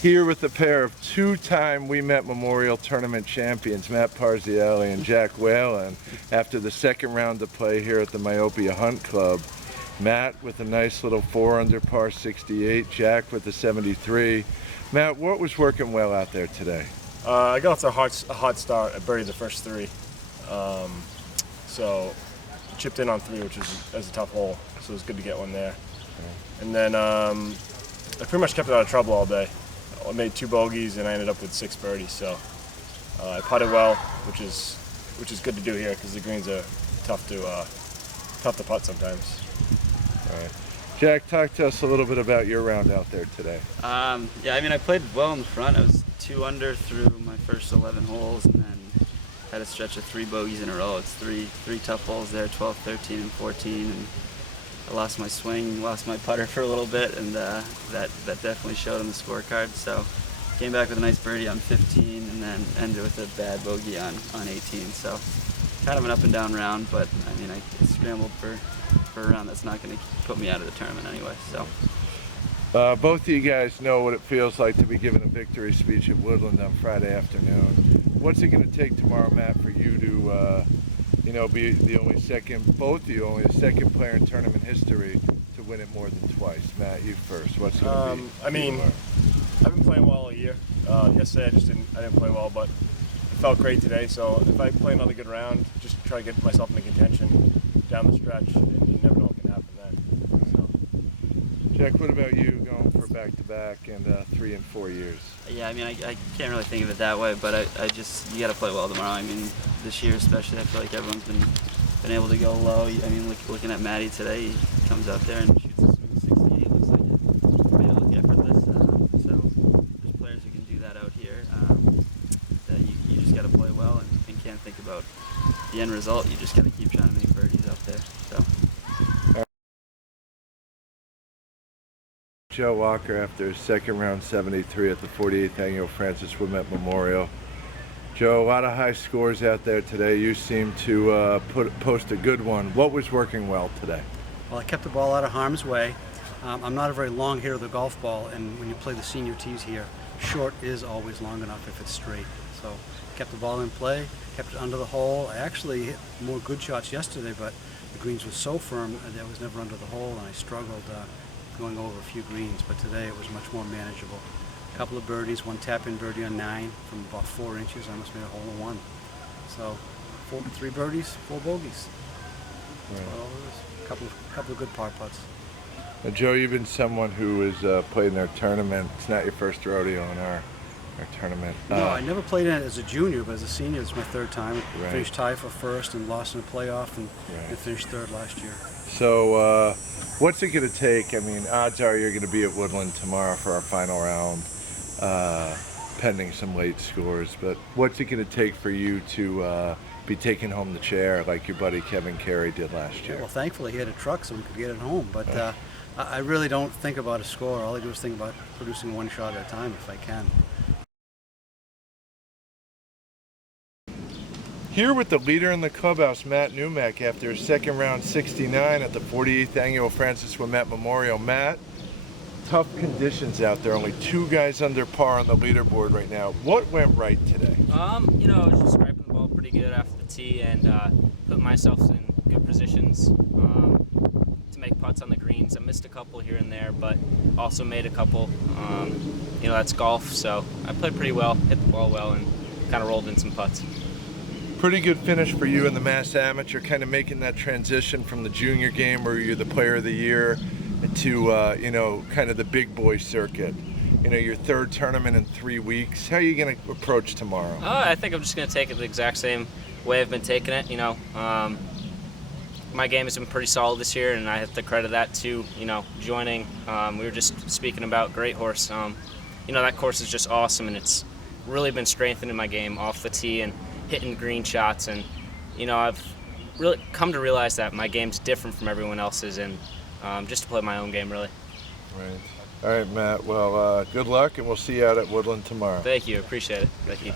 Here with a pair of two-time Ouimet Memorial Tournament champions, Matt Partiality and Jack Whalen, after the second round of play here at the Myopia Hunt Club. Matt with a nice little 4-under par 68, Jack with a 73. Matt, what was working well out there today? I got off to a hot start. I birdied the first three. So chipped in on three, which was a tough hole, so it was good to get one there. And then I pretty much kept it out of trouble all day. I made 2 bogeys and I ended up with 6 birdies. So I putted well, which is good to do here because the greens are tough to putt sometimes. All right. Jack, talk to us a little bit about your round out there today. Yeah, I mean, I played well in the front. I was 2 under through my first 11 holes, and then had a stretch of 3 bogeys in a row. It's three tough holes there, 12, 13, and 14. And I lost my swing, lost my putter for a little bit, and that definitely showed on the scorecard. So came back with a nice birdie on 15, and then ended with a bad bogey on 18. So kind of an up and down round, but I mean, I scrambled for a round that's not going to put me out of the tournament anyway. So. Both of you guys know what it feels like to be given a victory speech at Woodland on Friday afternoon. What's it going to take tomorrow, Matt, for you to be the only both of you, only the second player in tournament history to win it more than twice? Matt, you first. What's going to be? I mean, I've been playing well all year. Yesterday I didn't play well, but it felt great today. So if I play another good round, just try to get myself into contention down the stretch, and you never know what can happen then. So. Jack, what about you going for back-to-back and 3 and 4 years? Yeah, I mean, I can't really think of it that way, but you got to play well tomorrow. I mean, this year especially, I feel like everyone's been able to go low. I mean, looking at Matty today, he comes out there and shoots a swing 68. Looks like it made it look effortless. So there's players who can do that out here. That you just got to play well and can't think about the end result. You just got to keep trying to make birdies out there. So. Joe Walker after his second round 73 at the 48th Annual Francis Ouimet Memorial. Joe, a lot of high scores out there today. You seem to post a good one. What was working well today? Well, I kept the ball out of harm's way. I'm not a very long hitter of the golf ball, and when you play the senior tees here, short is always long enough if it's straight. So kept the ball in play, kept it under the hole. I actually hit more good shots yesterday, but the greens were so firm that I was never under the hole, and I struggled going over a few greens, but today it was much more manageable. A couple of birdies, 1 tap-in birdie on 9 from about 4 inches. I almost made a hole-in-one. So 3 birdies, 4 bogeys. That's about all it is. A couple of good par putts. Now, Joe, you've been someone who has played in our tournament. It's not your first rodeo in our tournament. No, I never played in it as a junior, but as a senior, it's my 3rd time. Right. Finished tied for first and lost in a playoff, and finished 3rd last year. So what's it going to take? I mean, odds are you're going to be at Woodland tomorrow for our final round, pending some late scores. But what's it going to take for you to be taking home the chair like your buddy Kevin Carey did last year? Well, thankfully he had a truck so we could get it home. But I really don't think about a score. All I do is think about producing 1 shot at a time if I can. Here with the leader in the clubhouse, Matt Newman, after his second round 69 at the 48th Annual Francis Ouimet Memorial. Matt, tough conditions out there. Only 2 guys under par on the leaderboard right now. What went right today? I was just scraping the ball pretty good after the tee and put myself in good positions to make putts on the greens. I missed a couple here and there, but also made a couple. That's golf, so I played pretty well, hit the ball well, and kind of rolled in some putts. Pretty good finish for you in the Mass Amateur, kind of making that transition from the junior game where you're the player of the year to, kind of the big boy circuit. Your 3rd tournament in 3 weeks. How are you going to approach tomorrow? I think I'm just going to take it the exact same way I've been taking it. My game has been pretty solid this year, and I have to credit that to, joining. We were just speaking about Great Horse. That course is just awesome, and it's really been strengthening my game off the tee and hitting green shots, and I've really come to realize that my game's different from everyone else's, and just to play my own game, really. Right. All right, Matt. Well, good luck, and we'll see you out at Woodland tomorrow. Thank you. Appreciate it. Thank you.